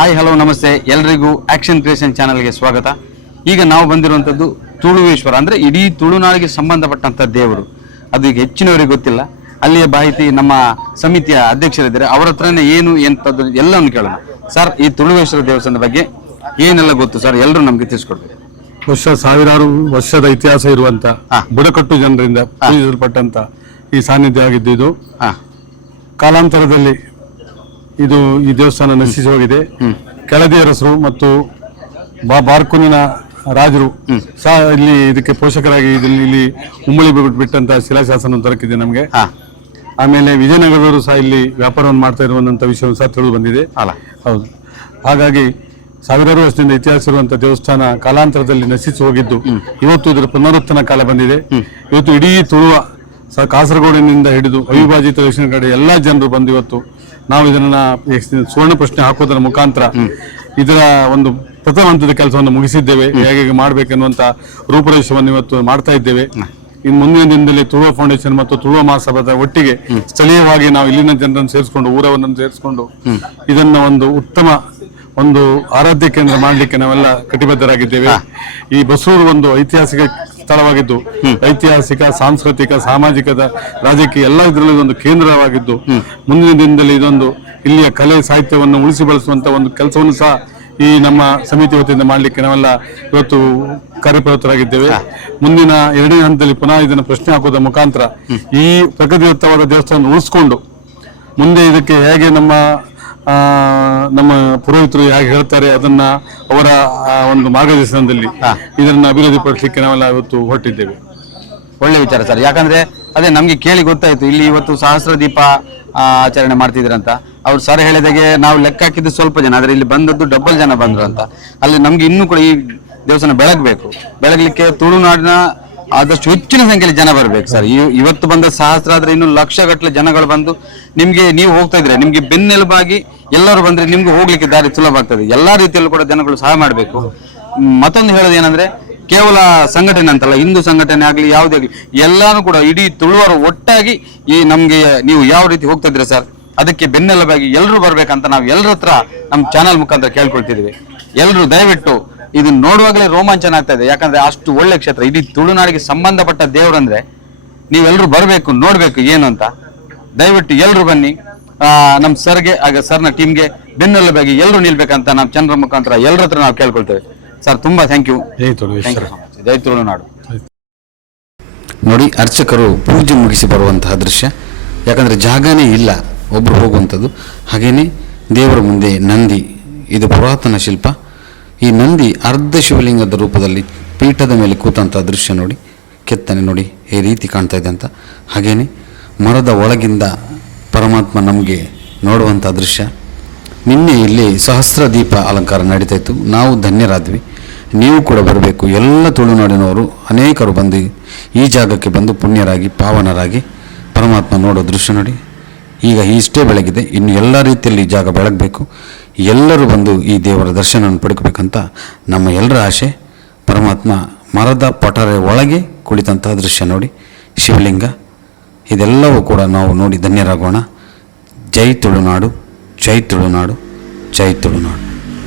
Hi hello ನಮಸ್ತೆ ಎಲ್ರಿಗೂ action creation ಚಾನೆಲ್ಗೆ ಸ್ವಾಗತ. ಈಗ ನಾವು ಬಂದಿರುವಂಥದ್ದು ತುಳುವೇಶ್ವರ ಅಂದರೆ ಇಡೀ ತುಳುನಾಡಿಗೆ ಸಂಬಂಧಪಟ್ಟಂಥ ದೇವರು. ಅದು ಈಗ ಹೆಚ್ಚಿನವರಿಗೆ ಗೊತ್ತಿಲ್ಲ. ಅಲ್ಲಿಯ ಮಾಹಿತಿ ನಮ್ಮ ಸಮಿತಿಯ ಅಧ್ಯಕ್ಷರಿದ್ದಾರೆ, ಅವರ ಹತ್ರನೇ ಏನು ಎಂಥದ್ದು ಎಲ್ಲವನ್ನು ಕೇಳೋಣ. ಸರ್, ಈ ತುಳುವೇಶ್ವರ ದೇವಸ್ಥಾನದ ಬಗ್ಗೆ ಏನೆಲ್ಲ ಗೊತ್ತು ಸರ್? ಎಲ್ಲರೂ ನಮ್ಗೆ ತಿಳಿಸ್ಕೊಡ್ಬೇಕು. ಸಾವಿರಾರು ವರ್ಷದ ಇತಿಹಾಸ ಇರುವಂತ ಬುಡಕಟ್ಟು ಜನರಿಂದ ಪೂಜಿಸಲ್ಪಟ್ಟಂತ ಈ ಸಾನ್ನಿಧ್ಯ ಆಗಿದ್ದು ಇದು ಕಾಲಾಂತರದಲ್ಲಿ ಇದು ಈ ದೇವಸ್ಥಾನ ನಶಿಸಿ ಹೋಗಿದೆ. ಕೆಳದಿ ಅರಸರು ಮತ್ತು ಬಾರ್ಕುನಿನ ರಾಜರು ಸಹ ಇಲ್ಲಿ ಇದಕ್ಕೆ ಪೋಷಕರಾಗಿ ಇಲ್ಲಿ ಉಮ್ಮಳಿ ಬಿಟ್ಟಂತ ಶಿಲಾಶಾಸನ ದೊರಕಿದೆ ನಮಗೆ. ಆಮೇಲೆ ವಿಜಯನಗರದವರು ಸಹ ಇಲ್ಲಿ ವ್ಯಾಪಾರವನ್ನು ಮಾಡ್ತಾ ಇರುವಂತ ವಿಷಯವನ್ನು ಸಹ ತಿಳಿದು ಬಂದಿದೆ. ಹೌದು, ಹಾಗಾಗಿ ಸಾವಿರಾರು ವರ್ಷದಿಂದ ಇತಿಹಾಸ ಇರುವಂತಹ ದೇವಸ್ಥಾನ ಕಾಲಾಂತರದಲ್ಲಿ ನಶಿಸಿ ಹೋಗಿದ್ದು ಇವತ್ತು ಇದರ ಪುನರುತ್ಥಾನ ಕಾಲ ಬಂದಿದೆ. ಇವತ್ತು ಇಡೀ ತುಳುವ ಕಾಸರಗೋಡಿನಿಂದ ಹಿಡಿದು ಅವಿಭಾಜಿತ ದಕ್ಷಿಣ ಕಡೆ ಎಲ್ಲಾ ಜನರು ಬಂದು ಇವತ್ತು ನಾವು ಇದನ್ನ ಸುವರ್ಣ ಪ್ರಶ್ನೆ ಹಾಕೋದರ ಮುಖಾಂತರ ಇದರ ಒಂದು ಪ್ರಥಮ ಹಂತದ ಕೆಲಸವನ್ನು ಮುಗಿಸಿದ್ದೇವೆ. ಹೇಗೆ ಮಾಡಬೇಕೆನ್ನುವಂತ ರೂಪುರೇಷವನ್ನು ಇವತ್ತು ಮಾಡ್ತಾ ಇದ್ದೇವೆ. ಇನ್ನು ಮುಂದಿನ ದಿನದಲ್ಲಿ ತುಳುವ ಫೌಂಡೇಶನ್ ಮತ್ತು ತುಳುವ ಮಹಾಸಭಾದ ಒಟ್ಟಿಗೆ ಸ್ಥಳೀಯವಾಗಿ ನಾವು ಇಲ್ಲಿನ ಜನರನ್ನು ಸೇರಿಸಿಕೊಂಡು ಊರವರನ್ನು ಸೇರಿಸಿಕೊಂಡು ಇದನ್ನ ಒಂದು ಉತ್ತಮ ಒಂದು ಆರಾಧ್ಯ ಕೇಂದ್ರ ಮಾಡಲಿಕ್ಕೆ ನಾವೆಲ್ಲ ಕಟಿಬದ್ಧರಾಗಿದ್ದೇವೆ. ಈ ಬಸರೂರು ಒಂದು ಐತಿಹಾಸಿಕ ಸ್ಥಳವಾಗಿದ್ದು ಐತಿಹಾಸಿಕ, ಸಾಂಸ್ಕೃತಿಕ, ಸಾಮಾಜಿಕದ, ರಾಜಕೀಯ ಎಲ್ಲ ಇದರಲ್ಲಿ ಒಂದು ಕೇಂದ್ರವಾಗಿದ್ದು ಮುಂದಿನ ದಿನದಲ್ಲಿ ಇದೊಂದು ಇಲ್ಲಿಯ ಕಲೆ ಸಾಹಿತ್ಯವನ್ನು ಉಳಿಸಿ ಬೆಳೆಸುವಂತ ಒಂದು ಕೆಲಸವನ್ನು ಸಹ ಈ ನಮ್ಮ ಸಮಿತಿ ವತಿಯಿಂದ ಮಾಡಲಿಕ್ಕೆ ನಾವೆಲ್ಲ ಇವತ್ತು ಕಾರ್ಯಪ್ರವೃತ್ತರಾಗಿದ್ದೇವೆ. ಮುಂದಿನ 2ನೇ ಹಂತದಲ್ಲಿ ಪುನಃ ಇದನ್ನು ಪ್ರಶ್ನೆ ಹಾಕುವುದರ ಮುಖಾಂತರ ಈ ಪ್ರಕೃತಿದತ್ತವಾದ ದೇವಸ್ಥಾನ ಉಳಿಸ್ಕೊಂಡು ಮುಂದೆ ಇದಕ್ಕೆ ಹೇಗೆ ನಮ್ಮ ಪುರೋಹಿತರು ಹೇಗೆ ಹೇಳ್ತಾರೆ ಅದನ್ನ ಅವರ ಒಂದು ಮಾರ್ಗದರ್ಶನದಲ್ಲಿ ಇದನ್ನ ಅಭಿವೃದ್ಧಿಪಡಿಸಲಿಕ್ಕೆ ನಾವೆಲ್ಲ ಇವತ್ತು ಹೊರಟಿದ್ದೇವೆ. ಒಳ್ಳೆ ವಿಚಾರ ಸರ್. ಯಾಕಂದ್ರೆ ಅದೇ ನಮ್ಗೆ ಕೇಳಿ ಗೊತ್ತಾಯ್ತು, ಇಲ್ಲಿ ಇವತ್ತು ಸಹಸ್ರ ದೀಪ ಆಚರಣೆ ಮಾಡ್ತಿದ್ರಂತ. ಅವ್ರು ಸರ್ ಹೇಳಿದಾಗೆ ನಾವು ಲೆಕ್ಕ ಹಾಕಿದ್ದು ಸ್ವಲ್ಪ ಜನ, ಆದ್ರೆ ಇಲ್ಲಿ ಬಂದದ್ದು ಡಬಲ್ ಜನ ಬಂದ್ರು ಅಂತ. ಅಲ್ಲಿ ನಮ್ಗೆ ಇನ್ನೂ ಕೂಡ ಈ ದೇವಸ್ಥಾನ ಬೆಳಗ್ಲಿಕ್ಕೆ ತುಳುನಾಡಿನ ಆದಷ್ಟು ಹೆಚ್ಚಿನ ಸಂಖ್ಯೆಯಲ್ಲಿ ಜನ ಬರ್ಬೇಕು ಸರ್. ಇವತ್ತು ಬಂದ ಸಹಸ್ರ ಆದ್ರೆ ಇನ್ನು ಲಕ್ಷಗಟ್ಟಲೆ ಜನಗಳು ಬಂದು ನಿಮ್ಗೆ ನೀವು ಹೋಗ್ತಾ ಇದ್ರೆ ನಿಮ್ಗೆ ಬೆನ್ನೆಲುಬಾಗಿ ಎಲ್ಲರೂ ಬಂದ್ರೆ ನಿಮ್ಗೆ ಹೋಗ್ಲಿಕ್ಕೆ ದಾರಿ ಸುಲಭ ಆಗ್ತದೆ. ಎಲ್ಲಾ ರೀತಿಯಲ್ಲೂ ಕೂಡ ಜನಗಳು ಸಹಾಯ ಮಾಡಬೇಕು. ಮತ್ತೊಂದು ಹೇಳೋದು ಏನಂದ್ರೆ, ಕೇವಲ ಸಂಘಟನೆ ಅಂತಲ್ಲ, ಹಿಂದೂ ಸಂಘಟನೆ ಆಗ್ಲಿ ಯಾವುದೇ ಆಗ್ಲಿ ಎಲ್ಲಾನು ಕೂಡ ಇಡೀ ತುಳುವರು ಒಟ್ಟಾಗಿ ಈ ನಮ್ಗೆ ನೀವು ಯಾವ ರೀತಿ ಹೋಗ್ತಾ ಇದ್ರೆ ಸರ್ ಅದಕ್ಕೆ ಬೆನ್ನೆಲುಬಾಗಿ ಎಲ್ಲರೂ ಬರ್ಬೇಕಂತ ನಾವು ಎಲ್ಲರ ಹತ್ರ ನಮ್ಮ ಚಾನಲ್ ಮುಖಾಂತರ ಕೇಳ್ಕೊಳ್ತಿದೀವಿ. ಎಲ್ಲರೂ ದಯವಿಟ್ಟು ಇದು ನೋಡುವಾಗಲೇ ರೋಮಾಂಚನ ಆಗ್ತಾ ಇದೆ. ಯಾಕಂದ್ರೆ ಅಷ್ಟು ಒಳ್ಳೆ ಕ್ಷೇತ್ರ, ಇಡೀ ತುಳುನಾಡಿಗೆ ಸಂಬಂಧಪಟ್ಟ ದೇವರಂದ್ರೆ ನೀವೆಲ್ಲರೂ ಬರಬೇಕು, ನೋಡ್ಬೇಕು ಏನು ಅಂತ. ದಯವಿಟ್ಟು ಎಲ್ಲರೂ ಬನ್ನಿ. ನಮ್ಮ ಸರ್ಗೆ ಆಗ ಸರ್ನ ಟೀಮ್ಗೆ ಬೆನ್ನೆಲುಬಾಗಿ ಎಲ್ಲರೂ ನಿಲ್ಬೇಕಂತ ನಮ್ಮ ಚಂದ್ರ ಮುಖಾಂತರ ಎಲ್ಲರ ಹತ್ರ ನಾವು ಕೇಳ್ಕೊಳ್ತೇವೆ. ಸರ್, ತುಂಬಾ ಥ್ಯಾಂಕ್ ಯು. ಜೈ ತುಳುನಾಡು. ನೋಡಿ, ಅರ್ಚಕರು ಪೂಜೆ ಮುಗಿಸಿ ಬರುವಂತಹ ದೃಶ್ಯ. ಯಾಕಂದ್ರೆ ಜಾಗನೇ ಇಲ್ಲ ಒಬ್ರು ಹೋಗುವಂಥದ್ದು. ಹಾಗೇನೆ ದೇವರ ಮುಂದೆ ನಂದಿ, ಇದು ಪುರಾತನ ಶಿಲ್ಪ. ಈ ನಂದಿ ಅರ್ಧ ಶಿವಲಿಂಗದ ರೂಪದಲ್ಲಿ ಪೀಠದ ಮೇಲೆ ಕೂತಂಥ ದೃಶ್ಯ ನೋಡಿ, ಕೆತ್ತನೆ ನೋಡಿ ಈ ರೀತಿ ಕಾಣ್ತಾ ಇದೆ ಅಂತ. ಹಾಗೇನೆ ಮರದ ಒಳಗಿಂದ ಪರಮಾತ್ಮ ನಮಗೆ ನೋಡುವಂಥ ದೃಶ್ಯ. ನಿನ್ನೆ ಇಲ್ಲಿ ಸಹಸ್ರ ದೀಪ ಅಲಂಕಾರ ನಡೀತಾ ಇತ್ತು. ನಾವು ಧನ್ಯರಾದ್ವಿ. ನೀವು ಕೂಡ ಬರಬೇಕು. ಎಲ್ಲ ತುಳುನಾಡಿನವರು ಅನೇಕರು ಬಂದು ಈ ಜಾಗಕ್ಕೆ ಬಂದು ಪುಣ್ಯರಾಗಿ ಪಾವನರಾಗಿ ಪರಮಾತ್ಮ ನೋಡೋ ದೃಶ್ಯ ನೋಡಿ. ಈಗ ಇಷ್ಟೇ ಬೆಳಗಿದೆ, ಇನ್ನು ಎಲ್ಲ ರೀತಿಯಲ್ಲಿ ಜಾಗ ಬೆಳಗಬೇಕು. ಎಲ್ಲರೂ ಬಂದು ಈ ದೇವರ ದರ್ಶನವನ್ನು ಪಡ್ಕೋಬೇಕಂತ ನಮ್ಮ ಎಲ್ಲರ ಆಸೆ. ಪರಮಾತ್ಮ ಮರದ ಪಟರೆ ಒಳಗೆ ಕುಳಿತಂತಹ ದೃಶ್ಯ ನೋಡಿ, ಶಿವಲಿಂಗ, ಇದೆಲ್ಲವೂ ಕೂಡ ನಾವು ನೋಡಿ ಧನ್ಯರಾಗೋಣ. ಜೈ ತುಳುನಾಡು, ಜೈ ತುಳುನಾಡು, ಜೈ ತುಳುನಾಡು.